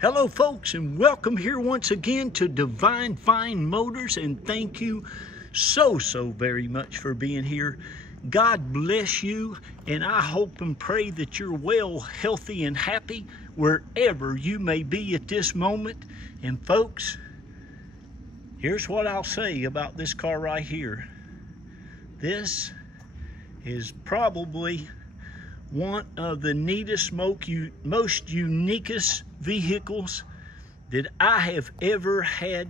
Hello folks, and welcome here once again to Divine Fine Motors, and thank you so very much for being here. God bless you, and I hope and pray that you're well, healthy, and happy wherever you may be at this moment. And folks, here's what I'll say about this car right here. This is probably one of the neatest, most uniquest vehicles that I have ever had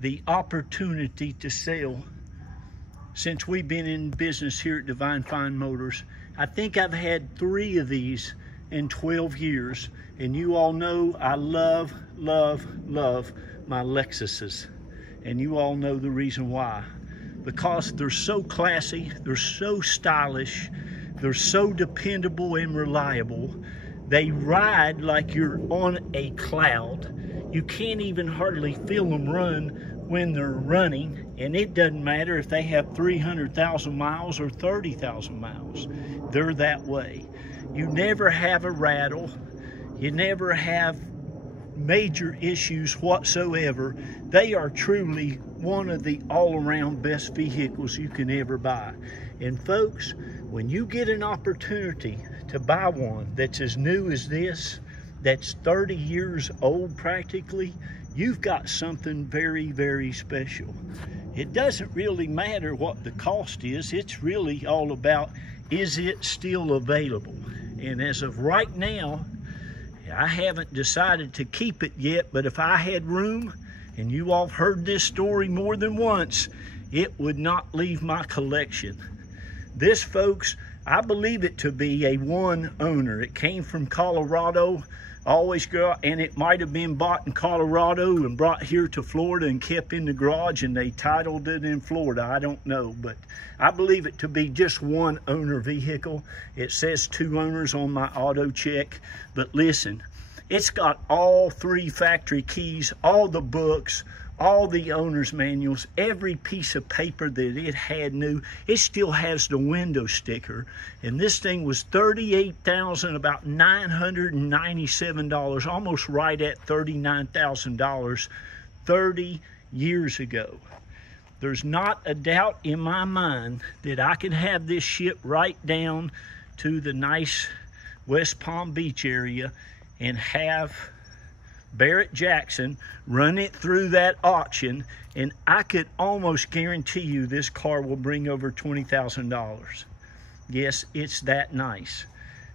the opportunity to sell since we've been in business here at Divine Fine Motors. I think I've had 3 of these in 12 years, and you all know I love my Lexuses, and you all know the reason why. Because they're so classy, they're so stylish, they're so dependable and reliable. They ride like you're on a cloud. You can't even hardly feel them run when they're running, and it doesn't matter if they have 300,000 miles or 30,000 miles. They're that way. You never have a rattle. You never have major issues whatsoever. They are truly one of the all-around best vehicles you can ever buy. And folks, when you get an opportunity to buy one that's as new as this, that's 30 years old practically, you've got something very special. It doesn't really matter what the cost is. It's really all about, is it still available? And as of right now, I haven't decided to keep it yet, but if I had room, and you all heard this story more than once, it would not leave my collection. This, folks, I believe it to be a one owner. It came from Colorado, always go, and it might have been bought in Colorado and brought here to Florida and kept in the garage, and they titled it in Florida. I don't know, but I believe it to be just one owner vehicle. It says 2 owners on my auto check, but listen, it's got all 3 factory keys, all the books, all the owner's manuals, every piece of paper that it had new. It still has the window sticker, and this thing was $38,997, almost right at $39,000 30 years ago. There's not a doubt in my mind that I could have this shipped right down to the nice West Palm Beach area and have Barrett Jackson run it through that auction, and I could almost guarantee you this car will bring over $20,000. Yes, it's that nice.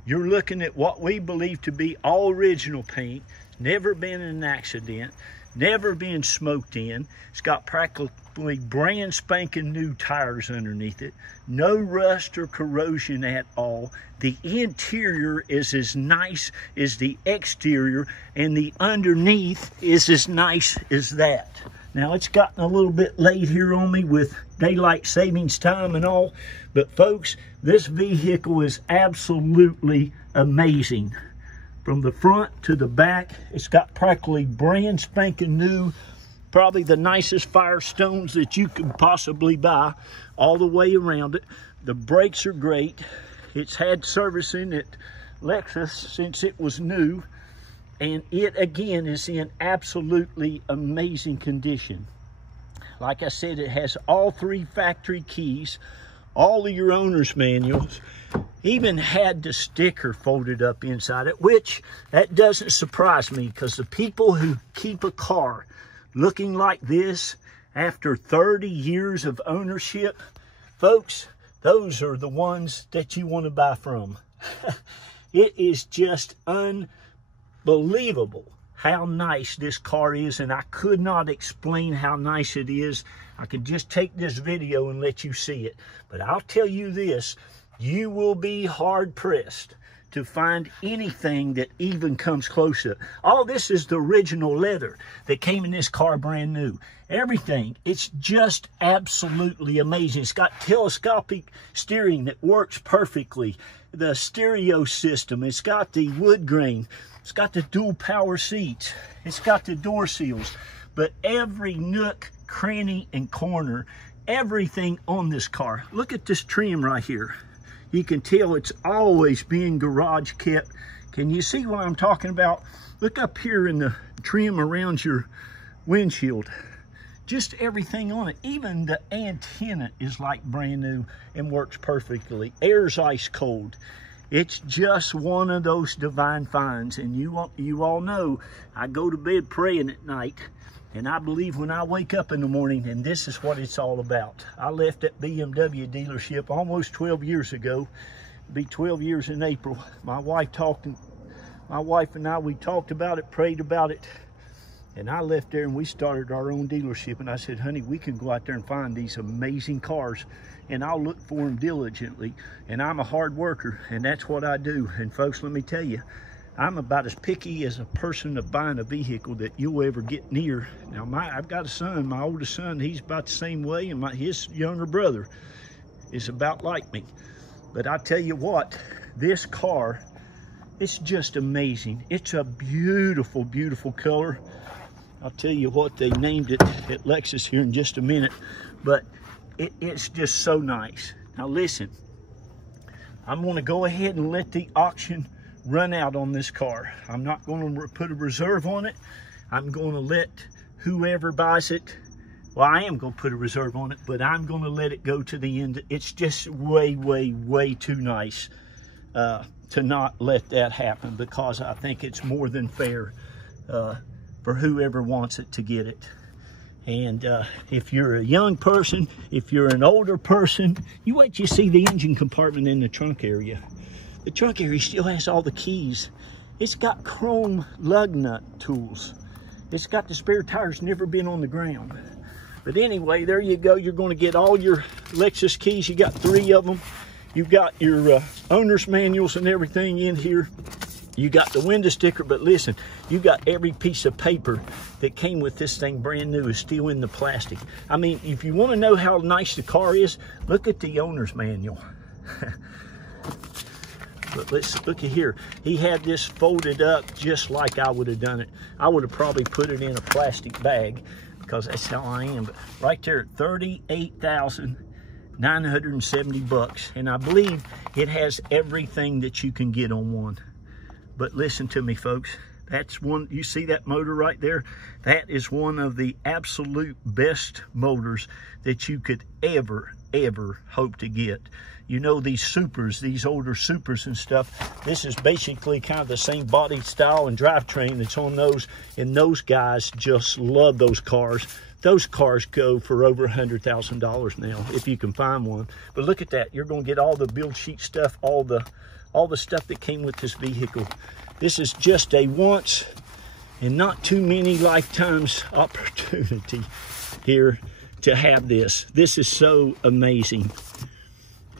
You're looking at what we believe to be all original paint, never been in an accident, never been smoked in. It's got practically brand spanking new tires underneath it. No rust or corrosion at all. The interior is as nice as the exterior, and the underneath is as nice as that. Now, it's gotten a little bit late here on me with daylight savings time and all, but folks, this vehicle is absolutely amazing. From the front to the back, it's got practically brand spanking new, probably the nicest Firestones that you could possibly buy all the way around it. The brakes are great. It's had servicing at Lexus since it was new, and it again is in absolutely amazing condition. Like I said, it has all 3 factory keys, all of your owner's manuals, even had the sticker folded up inside it, which that doesn't surprise me, because the people who keep a car looking like this after 30 years of ownership, folks, those are the ones that you want to buy from. It is just unbelievable how nice this car is, and I could not explain how nice it is. I could just take this video and let you see it. But I'll tell you this, you will be hard-pressed to find anything that even comes close to it. All this is the original leather that came in this car brand new. Everything, it's just absolutely amazing. It's got telescopic steering that works perfectly. The stereo system, it's got the wood grain, it's got the dual power seats, it's got the door seals, but every nook, cranny, and corner, everything on this car. Look at this trim right here. You can tell it's always being garage kept. Can you see what I'm talking about? Look up here in the trim around your windshield. Just everything on it. Even the antenna is like brand new and works perfectly. Air's ice cold. It's just one of those divine finds. And you all know I go to bed praying at night. And I believe when I wake up in the morning, and this is what it's all about. I left that BMW dealership almost 12 years ago. It'll be 12 years in April. My wife and I, we talked about it, prayed about it. And I left there and we started our own dealership. And I said, honey, we can go out there and find these amazing cars. And I'll look for them diligently. And I'm a hard worker, and that's what I do. And folks, let me tell you, I'm about as picky as a person of buying a vehicle that you'll ever get near. Now, I've got a son, my oldest son, he's about the same way, and his younger brother is about like me. But I tell you what, this car, it's just amazing. It's a beautiful, beautiful color. I'll tell you what they named it at Lexus here in just a minute, but it's just so nice. Now listen, I'm gonna go ahead and let the auction run out on this car. I'm not going to put a reserve on it. I'm going to let whoever buys it, well, I am going to put a reserve on it, but I'm going to let it go to the end. It's just way, way, way too nice to not let that happen, because I think it's more than fair for whoever wants it to get it. And if you're a young person, if you're an older person, you wait till you see the engine compartment in the trunk area. The trunk area still has all the keys. It's got chrome lug nut tools. It's got the spare tires, never been on the ground. But anyway, there you go. You're going to get all your Lexus keys. You got 3 of them. You've got your owner's manuals and everything in here. You got the window sticker, but listen, you got every piece of paper that came with this thing brand new is still in the plastic. I mean, if you want to know how nice the car is, look at the owner's manual. But let's look at here. He had this folded up just like I would have done it. I would have probably put it in a plastic bag because that's how I am. But right there, $38,970. And I believe it has everything that you can get on one. But listen to me, folks. That's one, you see that motor right there? That is one of the absolute best motors that you could ever hope to get. You know, these supers, these older supers and stuff, this is basically kind of the same body style and drivetrain that's on those, and those guys just love those cars. Those cars go for over $100,000 now, if you can find one. But look at that. You're going to get all the build sheet stuff, all the stuff that came with this vehicle. This is just a once and not too many lifetimes opportunity here to have this. This is so amazing.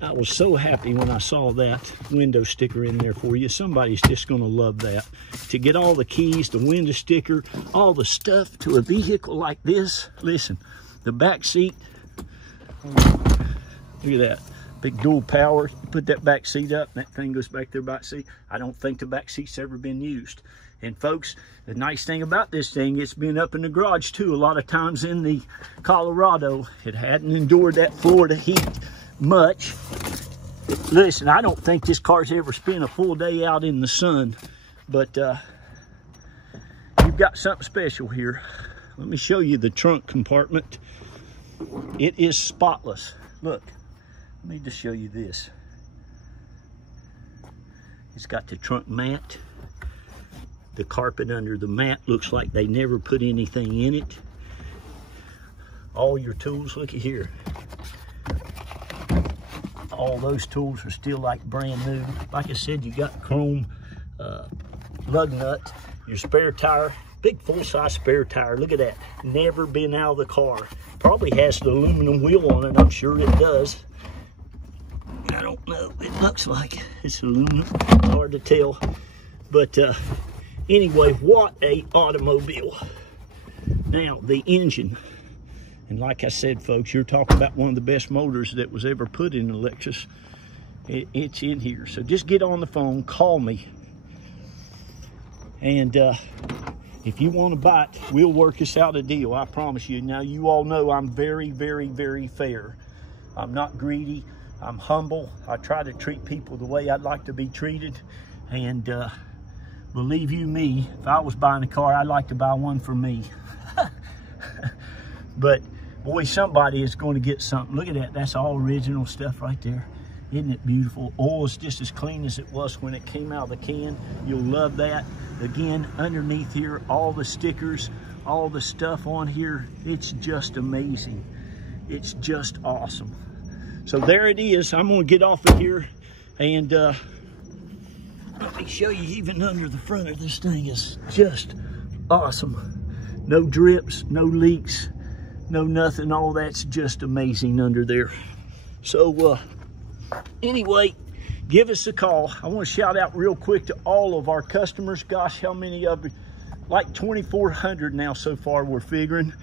I was so happy when I saw that window sticker in there for you. Somebody's just going to love that. To get all the keys, the window sticker, all the stuff to a vehicle like this. Listen, the back seat, look at that. Big dual power. You put that back seat up, that thing goes back there, back seat. I don't think the back seat's ever been used. And folks, the nice thing about this thing, it's been up in the garage too. A lot of times in the Colorado, it hadn't endured that Florida heat much. Listen, I don't think this car's ever spent a full day out in the sun, but you've got something special here. Let me show you the trunk compartment. It is spotless. Look. Let me just show you this. It's got the trunk mat. The carpet under the mat looks like they never put anything in it. All your tools, look at here. All those tools are still like brand new. Like I said, you got chrome lug nut, your spare tire, big full-size spare tire. Look at that. Never been out of the car. Probably has the aluminum wheel on it. I'm sure it does. I don't know. It looks like it's aluminum. It's hard to tell. But anyway, what a automobile. Now, the engine. And like I said, folks, you're talking about one of the best motors that was ever put in a Lexus. It's in here. So just get on the phone, call me. And if you want to buy it, we'll work us out a deal. I promise you. Now, you all know I'm very, very, very fair. I'm not greedy. I'm humble. I try to treat people the way I'd like to be treated. And believe you me, if I was buying a car, I'd like to buy one for me. But boy, somebody is going to get something. Look at that. That's all original stuff right there. Isn't it beautiful? Oil is just as clean as it was when it came out of the can. You'll love that. Again, underneath here, all the stickers, all the stuff on here, it's just amazing. It's just awesome. So there it is. I'm going to get off of here and let me show you even under the front of this thing. Is just awesome. No drips, no leaks, no nothing. All that's just amazing under there. So anyway, give us a call. I want to shout out real quick to all of our customers. Gosh, how many of you? Like 2,400 now so far, we're figuring.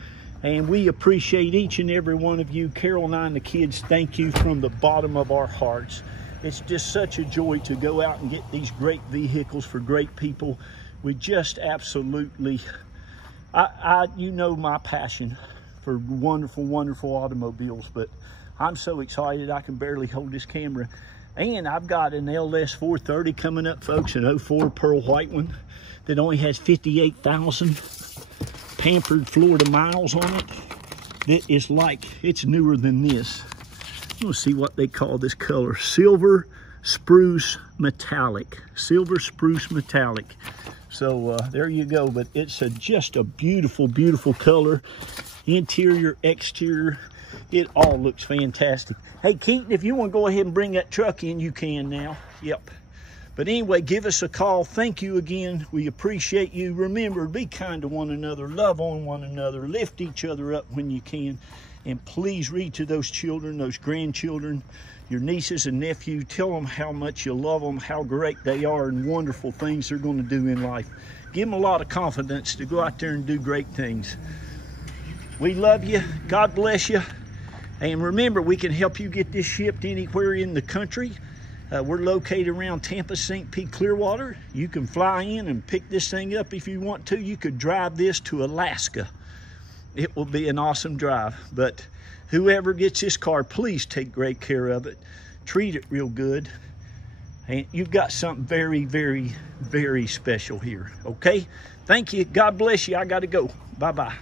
And we appreciate each and every one of you. Carol and I and the kids, thank you from the bottom of our hearts. It's just such a joy to go out and get these great vehicles for great people. We just absolutely, you know my passion for wonderful, wonderful automobiles, but I'm so excited I can barely hold this camera. And I've got an LS430 coming up, folks, an 04 pearl white one that only has 58,000 pampered Florida miles on it. That is like, it's newer than this. Let's see what they call this color. Silver spruce metallic. Silver spruce metallic. So there you go. But it's just a beautiful, beautiful color. Interior, exterior, it all looks fantastic. Hey, Keaton, if you want to go ahead and bring that truck in, you can now. Yep. But anyway, give us a call. Thank you again. We appreciate you. Remember, be kind to one another. Love on one another. Lift each other up when you can. And please read to those children, those grandchildren, your nieces and nephews. Tell them how much you love them, how great they are, and wonderful things they're going to do in life. Give them a lot of confidence to go out there and do great things. We love you. God bless you. And remember, we can help you get this shipped anywhere in the country. We're located around Tampa, St. Pete, Clearwater. You can fly in and pick this thing up if you want to. You could drive this to Alaska. It will be an awesome drive. But whoever gets this car, please take great care of it. Treat it real good. And you've got something very, very, very special here. Okay? Thank you. God bless you. I got to go. Bye-bye.